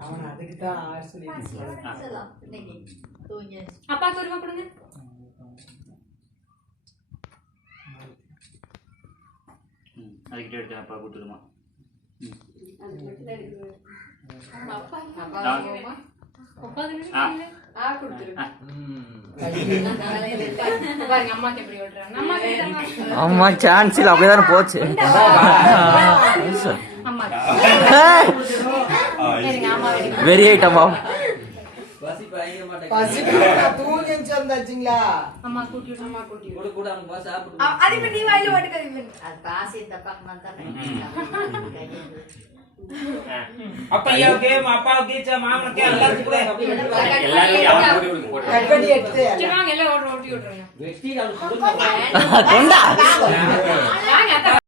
அவன் அதுக்கு தான் அப்பாக்கு ஒரு கொடுங்க. அதுக்கிட்ட எடுத்து அப்பா கொடுத்துருமா. அம்மா சான்ஸ் இல்ல அப்படியே போச்சு. வெரி ஐட்டமா